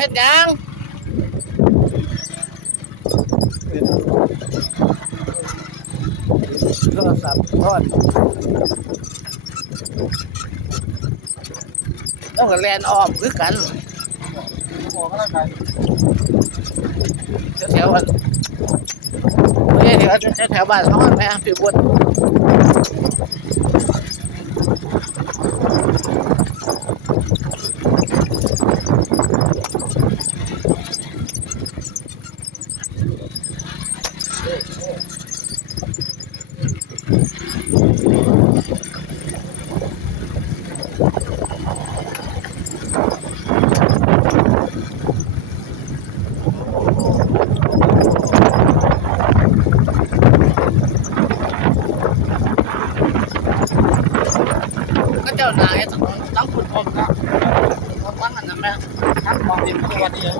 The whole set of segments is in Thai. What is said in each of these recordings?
ฮ็ดยังโทรศัพท์ทอดต้องกับแลนออมคือกันหมอก็แล้วกันแถววันไม่ใช่แถวบ้านเขาแม่พี่บุญก็เจ้านายต้องขุดอมนะต้องตั้งอันนั้นแม่ทั้งมองดินตัวเดียว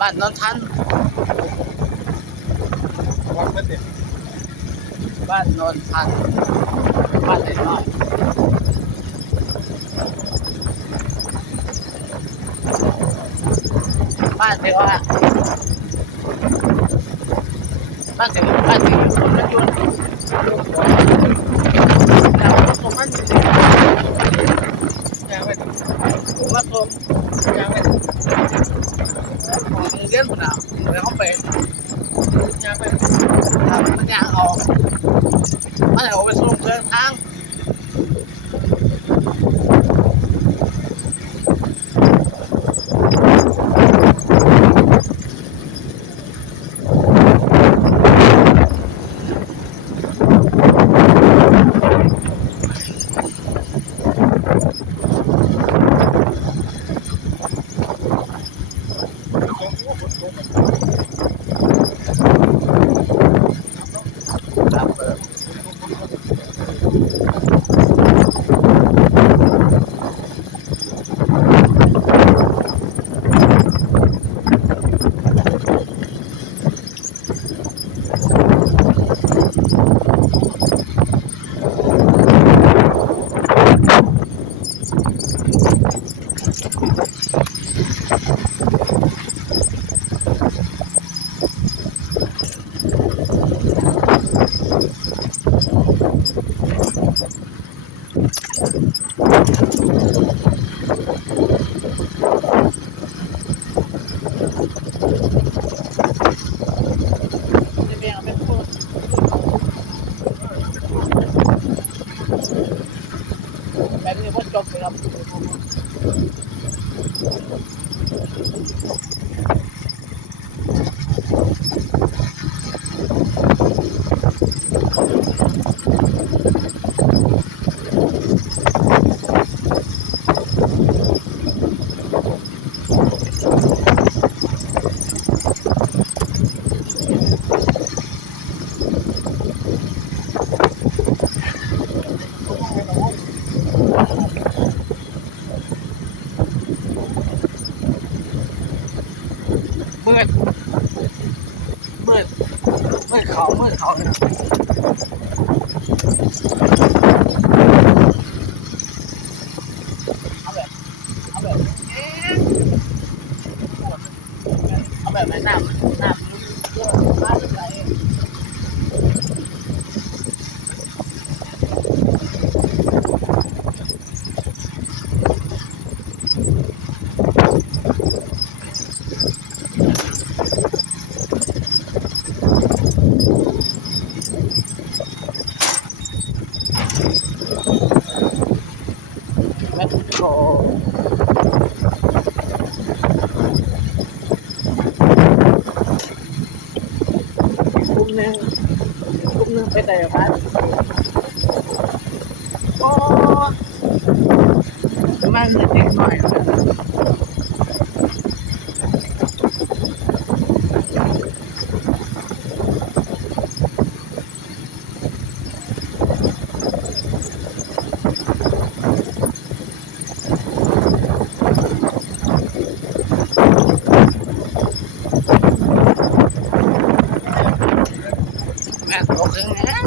บ้านนนทันวัดเป็นเด็กบ้านนนทันบ้านไหนน้อยบ้านที่ว่าบ้านที่คนมันยุ่งแล้วตรงนั้นยางไม่ถึงผมว่าตรงยางไม่ถึงเลี้ยงคนอ่ะเดี๋ยวเขาไปยางไม่ทำมันยางออกมันเอาไปส่งเดินทางแบบนี้ก็จบเลยครับมืดเขาเนี่ยเอาแบบไม่น้ำเยอะมากเลยแม่ทุกคนกลุ่มหนึ่งไปแต่บ้านโอ้มาเงินเด็กหน่อยแม่ตกถึงแล้ว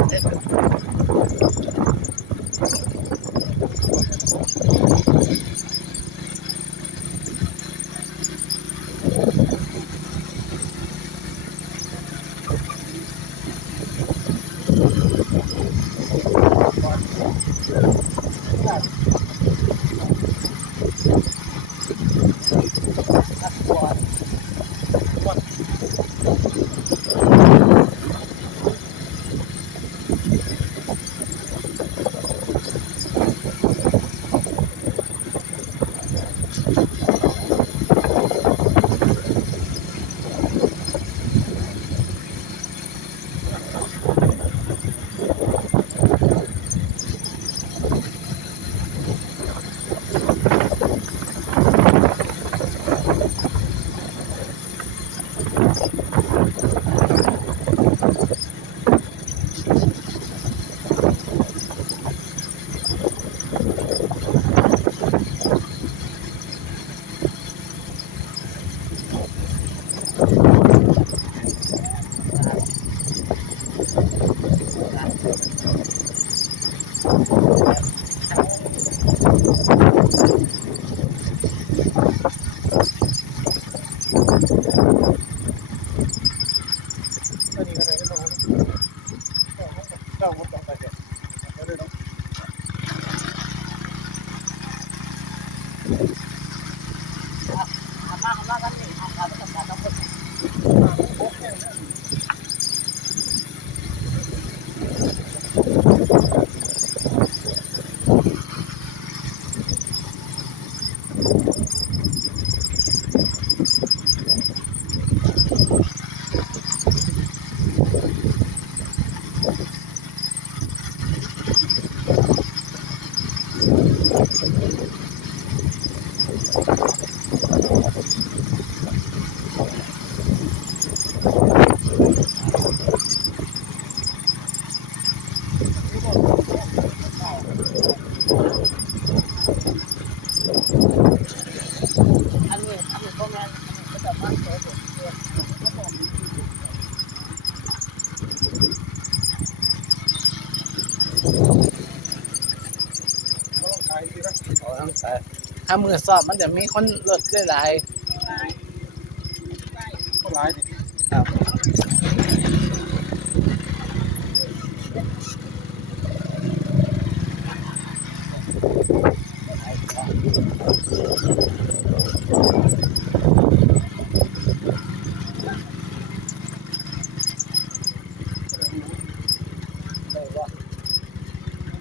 อันนี้ก็แม่ก็จะมาเจอผมถ้ามือสอบมันจะมีคนรถหลายคนร้ายดิ ครับ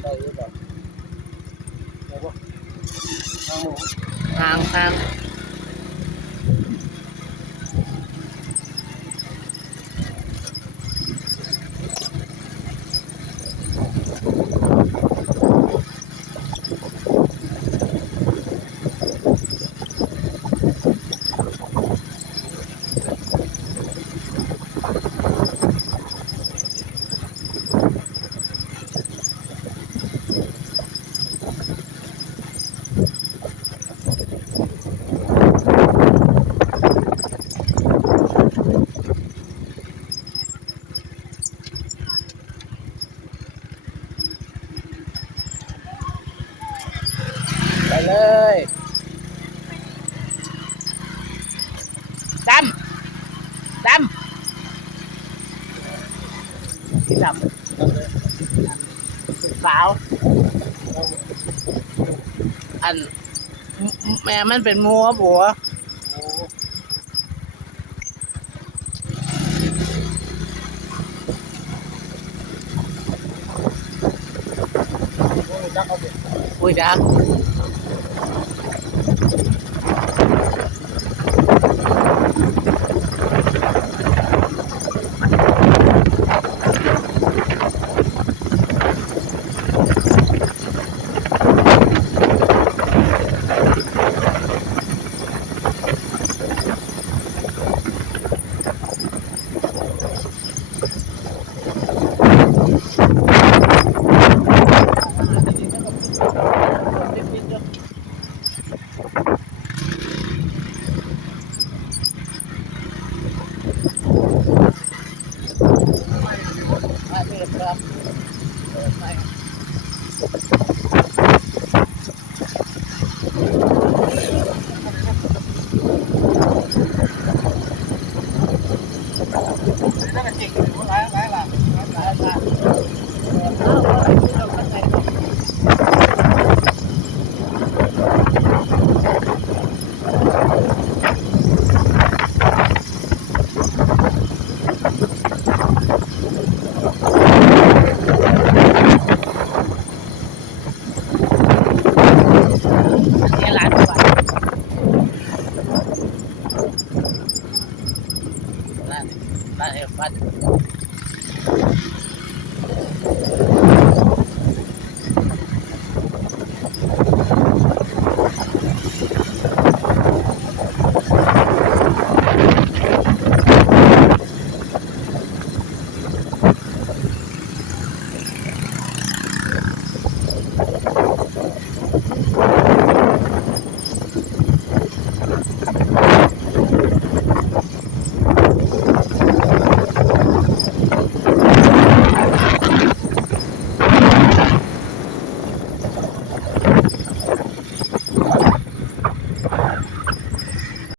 ได้หรือเปล่าได้ปะห่างไปเลยดำสีดำสาวอันแม่มันเป็นมัวบัวอุ้ยดักครับนั่นเป็นจริงคนร้ายล่ะ เอา ฟัน